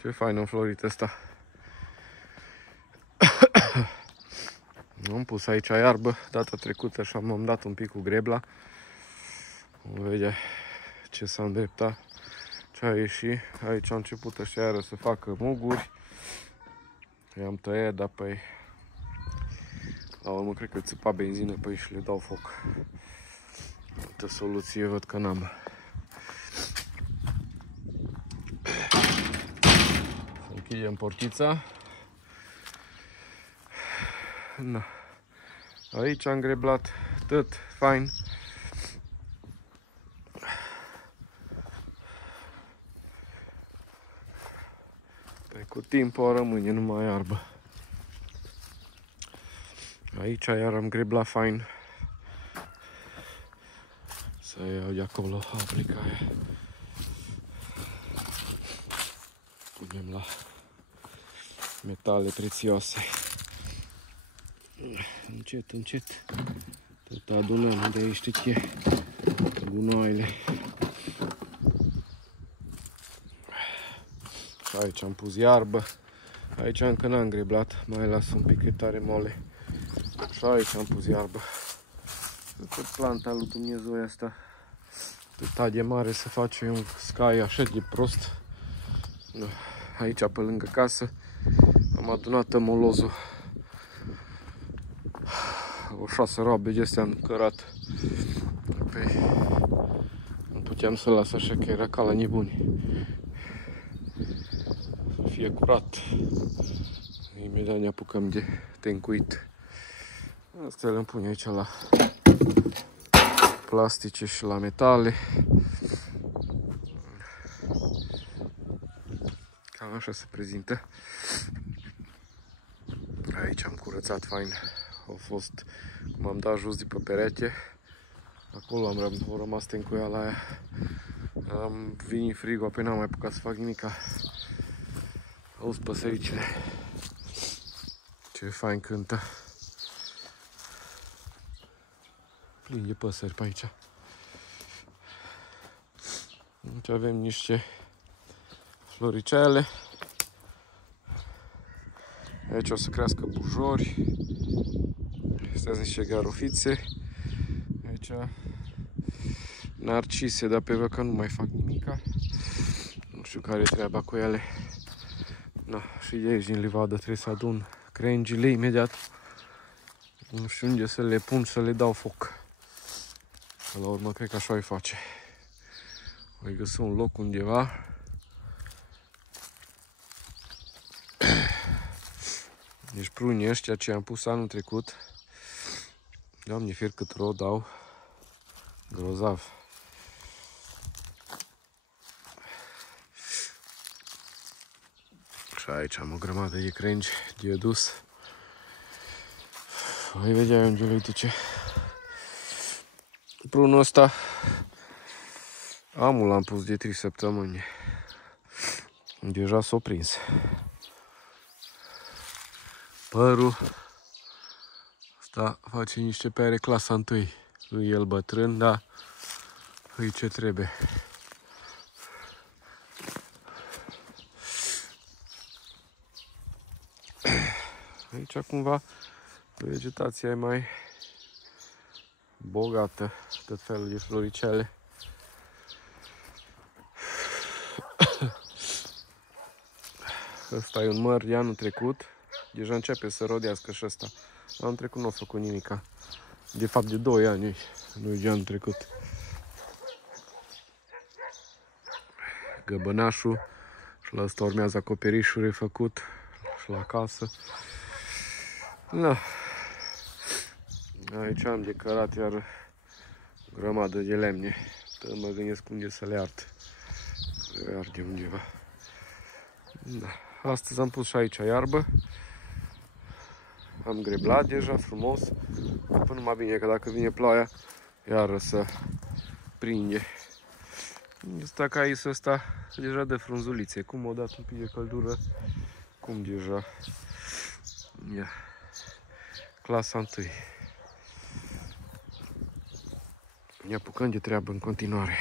Ce fain a înflorit ăsta. Am pus aici iarbă data trecută și m-am dat un pic cu grebla. Vom vedea ce s-a îndreptat, ce a ieșit. Aici a început ăștia iară să facă muguri. I-am tăiat, dar păi la urmă cred că țipa benzină pe ei și le dau foc. Altă soluție văd că n-am. Să închidem portița. Na. Aici am greblat tot fain. Păi cu timpul rămâne numai iarbă. Aici iar am greblat fain. Să iau de acolo aplicaia. Punem la metale prețioase. Încet, încet. Tot adunăm de aici știe gunoaiele. Și aici am pus iarbă. Aici încă n-am greblat, mai las un pic, e tare mole. Și aici am pus iarbă. Tot planta lui Dumnezeu asta. Atâta de mare să face un scai așa de prost. Aici pe lângă casă am adunat molozul. O 6 roabe de astea am cărat. Păi, nu puteam să las așa că era ca la nebuni. Să fie curat. Imediat ne apucăm de tencuit. Asta le pun aici la plastice și la metale. Cam așa se prezintă. Aici am curățat fain. Au fost, cum am dat jos de pe perete, acolo am rămas tencuiala aia. Am venit frigo, apoi n-am mai apucat să fac nimica. Auzi păsăricile. Ce fain cântă. Plin de păsări pe aici. Aici avem niște floricele. Aici o să crească bujori. Astea sunt niște garofițe. Aici narcise, dar pe că nu mai fac nimica. Nu știu care e treaba cu ele. Na, și de aici din livadă trebuie să adun crengile imediat. Nu știu unde să le pun, să le dau foc. La urmă cred că așa îi face. Voi găsi un loc undeva. Deci prunii ăștia ce am pus anul trecut, Doamne fier cât rău dau, grozav. Și aici am o grămadă de crengi de dus. Voi vedea unde le duce. Prunul ăsta amul l-am pus de 3 săptămâni. Deja s-o prins. Părul ăsta face niște pere clasa 1. Nu el bătrân, dar îi ce trebuie. Aici cumva vegetația e mai bogată, tot felul de floricele. Ăsta e un măr de anul trecut. Deja începe să rodească și ăsta. Anul trecut nu a făcut nimica. De fapt de 2 ani, nu de anul trecut. Găbănașul și la ăsta urmează acoperișul refăcut și la casă. Na. Aici am decărat iar o grămadă de lemne. Mă gândesc unde să le ard. Le arde undeva. Da. Astăzi am pus și aici iarbă. Am greblat deja frumos. Până mai bine că dacă vine ploaia, iară să prinde. Asta ca aici ăsta deja de frunzulițe. Cum o dat un pic de căldură, cum deja. Ia. Clasa 1. Ne apucăm de treabă în continuare.